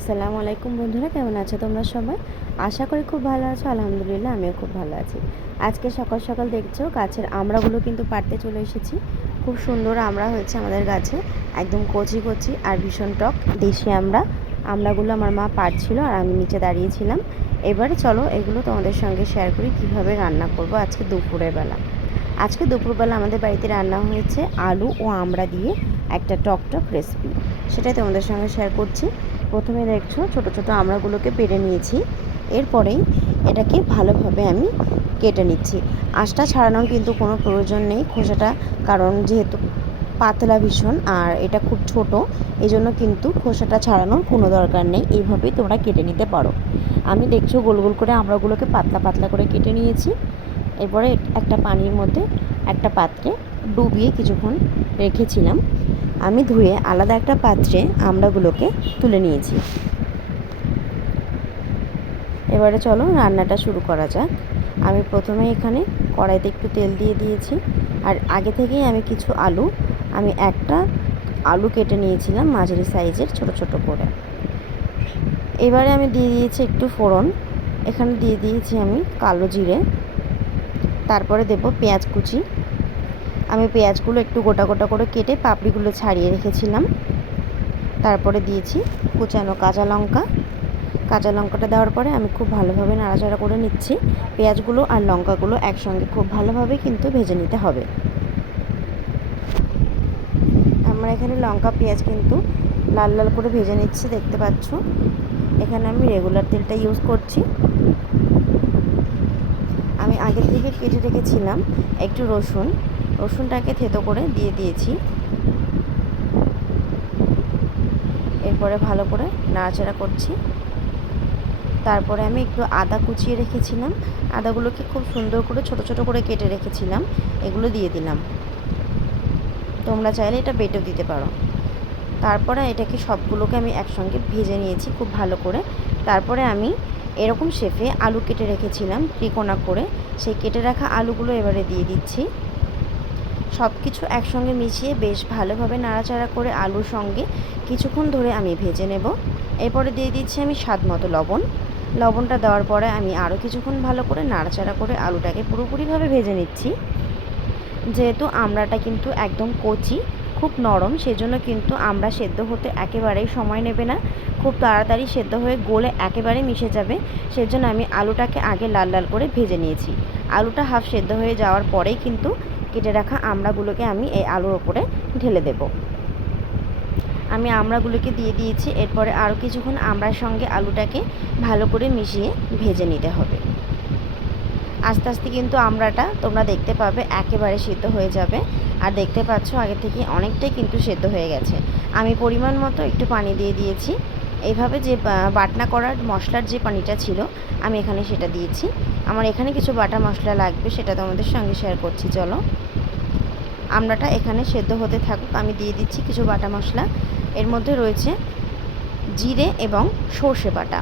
আসসালামু আলাইকুম বন্ধুরা, কেমন আছো তোমরা সবাই? আশা করি খুব ভালো আছো, আলহামদুলিল্লাহ আমিও খুব ভালো আছি। আজকে সকাল সকাল দেখছ, গাছের আমড়াগুলো কিন্তু পাড়তে চলে এসেছি। খুব সুন্দর আমড়া হয়েছে আমাদের গাছে, একদম কচি কচি আর ভীষণ টক দেশি আমড়া। আমড়াগুলো আমার মা পাড়ছিল আর আমি নিচে দাঁড়িয়েছিলাম। এবারে চলো এগুলো তোমাদের সঙ্গে শেয়ার করি, কীভাবে রান্না করব আজকে দুপুরের বেলা। আজকে দুপুরবেলা আমাদের বাড়িতে রান্না হয়েছে আলু ও আমড়া দিয়ে একটা টক টক রেসিপি সেটাই তোমাদের সঙ্গে শেয়ার করছি। প্রথমে দেখছ ছোট ছোট আমড়াগুলোকে পেরে নিয়েছি। এরপরেই এটাকে ভালোভাবে আমি কেটে নিচ্ছি। আঁশটা ছাড়ানোর কিন্তু কোনো প্রয়োজন নেই খোসাটা, কারণ যেহেতু পাতলা ভীষণ আর এটা খুব ছোট এই জন্য কিন্তু খোসাটা ছাড়ানোর কোনো দরকার নেই। এইভাবেই তোমরা কেটে নিতে পারো। আমি দেখছ গোল গোল করে আমড়াগুলোকে পাতলা পাতলা করে কেটে নিয়েছি। এরপরে একটা পানির মধ্যে একটা পাত্রে ডুবিয়ে কিছুক্ষণ রেখেছিলাম। আমি ধুয়ে আলাদা একটা পাত্রে আমড়াগুলোকে তুলে নিয়েছি। এবারে চলো রান্নাটা শুরু করা যাক। আমি প্রথমে এখানে কড়াইতে একটু তেল দিয়ে দিয়েছি। আর আগে থেকেই আমি কিছু আলু, আমি একটা আলু কেটে নিয়েছিলাম মাঝারি সাইজের ছোট ছোট করে। এবারে আমি দিয়ে দিয়েছি একটু ফোড়ন। এখানে দিয়ে দিয়েছি আমি কালো জিরে। তারপরে দেব পেঁয়াজ কুচি। আমি পেঁয়াজগুলো একটু গোটা গোটা করে কেটে পাপড়িগুলো ছাড়িয়ে রেখেছিলাম। তারপরে দিয়েছি কুচানো কাঁচা লঙ্কা। কাঁচা লঙ্কাটা দেওয়ার পরে আমি খুব ভালোভাবে নাড়াচাড়া করে নিচ্ছি। পেঁয়াজগুলো আর লঙ্কাগুলো একসঙ্গে খুব ভালোভাবে কিন্তু ভেজে নিতে হবে। আমরা এখানে লঙ্কা, পেঁয়াজ কিন্তু লাল লাল করে ভেজে নিচ্ছি, দেখতে পাচ্ছ? এখানে আমি রেগুলার তেলটা ইউজ করছি। আমি আগের থেকে কেটে রেখেছিলাম একটু রসুন। রসুনটাকে থেতো করে দিয়ে দিয়েছি। এরপরে ভালো করে নাড়াচাড়া করছি। তারপরে আমি একটু আদা কুচিয়ে রেখেছিলাম। আদাগুলোকে খুব সুন্দর করে, ছোট ছোট করে কেটে রেখেছিলাম। এগুলো দিয়ে দিলাম। তোমরা চাইলে এটা বেটেও দিতে পারো। তারপরে এটাকে সবগুলোকে আমি একসঙ্গে ভেজে নিয়েছি খুব ভালো করে। তারপরে আমি এরকম শেফে আলু কেটে রেখেছিলাম, ত্রিকোণা করে। সেই কেটে রাখা আলুগুলো এবারে দিয়ে দিচ্ছি। সব কিছু একসঙ্গে মিশিয়ে বেশ ভালোভাবে নাড়াচাড়া করে আলুর সঙ্গে কিছুক্ষণ ধরে আমি ভেজে নেব। এরপরে দিয়ে দিচ্ছি আমি স্বাদ মতো লবণ। লবণটা দেওয়ার পরে আমি আরও কিছুক্ষণ ভালো করে নাড়াচাড়া করে আলুটাকে পুরোপুরিভাবে ভেজে নিচ্ছি। যেহেতু আমড়াটা কিন্তু একদম কচি, খুব নরম, সেজন্য কিন্তু আমরা সেদ্ধ হতে একেবারেই সময় নেবে না। খুব তাড়াতাড়ি সেদ্ধ হয়ে গলে একেবারে মিশে যাবে, সেজন্য আমি আলুটাকে আগে লাল লাল করে ভেজে নিয়েছি। আলুটা হাফ সেদ্ধ হয়ে যাওয়ার পরেই কিন্তু কেটে রাখা আমড়াগুলোকে আমি এই আলুর ওপরে ঢেলে দেব। আমি আমড়াগুলোকে দিয়ে দিয়েছি, এরপরে আরও কিছুক্ষণ আমড়ার সঙ্গে আলুটাকে ভালো করে মিশিয়ে ভেজে নিতে হবে। আস্তে আস্তে কিন্তু আমড়াটা তোমরা দেখতে পাবে একেবারে সিদ্ধ হয়ে যাবে। আর দেখতে পাচ্ছ আগে থেকে অনেকটাই কিন্তু সেদ্ধ হয়ে গেছে। আমি পরিমাণ মতো একটু পানি দিয়ে দিয়েছি। এইভাবে যে বাটনা করার মশলার যে পানিটা ছিল, আমি এখানে সেটা দিয়েছি। আমার এখানে কিছু বাটা মশলা লাগবে, সেটা তোমাদের সঙ্গে শেয়ার করছি, চলো। আমড়াটা এখানে সেদ্ধ হতে থাকুক, আমি দিয়ে দিচ্ছি কিছু বাটা মশলা। এর মধ্যে রয়েছে জিরে এবং সর্ষে বাটা।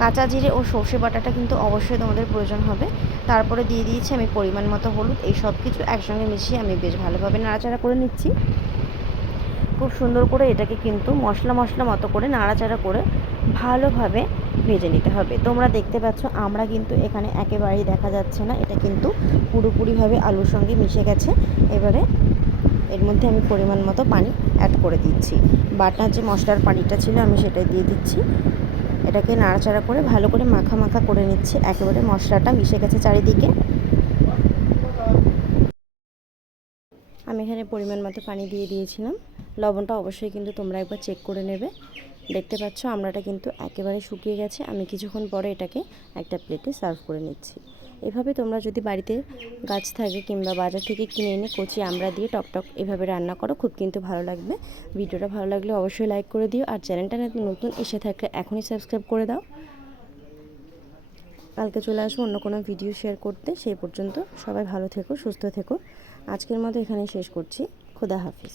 কাঁচা জিরে ও সর্ষে বাটাটা কিন্তু অবশ্যই তোমাদের প্রয়োজন হবে। তারপরে দিয়ে দিয়েছি আমি পরিমাণ মতো হলুদ। এই সব কিছু একসঙ্গে মিশিয়ে আমি বেশ ভালোভাবে নাড়াচাড়া করে নিচ্ছি। খুব সুন্দর করে এটাকে কিন্তু মশলা মশলা মতো করে নাড়াচাড়া করে ভালোভাবে ভেজে নিতে হবে। তোমরা দেখতে পাচ্ছ, আমরা কিন্তু এখানে একেবারেই দেখা যাচ্ছে না। এটা কিন্তু পুরোপুরিভাবে আলুর সঙ্গে মিশে গেছে। এবারে এর মধ্যে আমি পরিমাণ মতো পানি অ্যাড করে দিচ্ছি। বাটার যে মশলার পানিটা ছিল, আমি সেটা দিয়ে দিচ্ছি। এটাকে নাড়াচাড়া করে ভালো করে মাখা মাখা করে নিচ্ছি। একেবারে মশলাটা মিশে গেছে চারিদিকে। আমি এখানে পরিমাণ মতো পানি দিয়ে দিয়েছিলাম। লবণটা অবশ্যই কিন্তু তোমরা একবার চেক করে নেবে। দেখতে পাচ্ছ আমড়াটা কিন্তু একেবারে শুকিয়ে গেছে। আমি কিছুক্ষণ পরে এটাকে একটা প্লেটে সার্ভ করে নিচ্ছি। এভাবে তোমরা যদি বাড়িতে গাছ থাকে কিংবা বাজার থেকে কিনে এনে কচি আমড়া দিয়ে টকটক এভাবে রান্না করো, খুব কিন্তু ভালো লাগবে। ভিডিওটা ভালো লাগলে অবশ্যই লাইক করে দিও। আর চ্যানেলটা নতুন এসে থাকলে এখনই সাবস্ক্রাইব করে দাও। কালকে চলে আসব অন্য কোনো ভিডিও শেয়ার করতে। সেই পর্যন্ত সবাই ভালো থেকো, সুস্থ থেকো। আজকের মতো এখানে শেষ করছি। খোদা হাফিজ।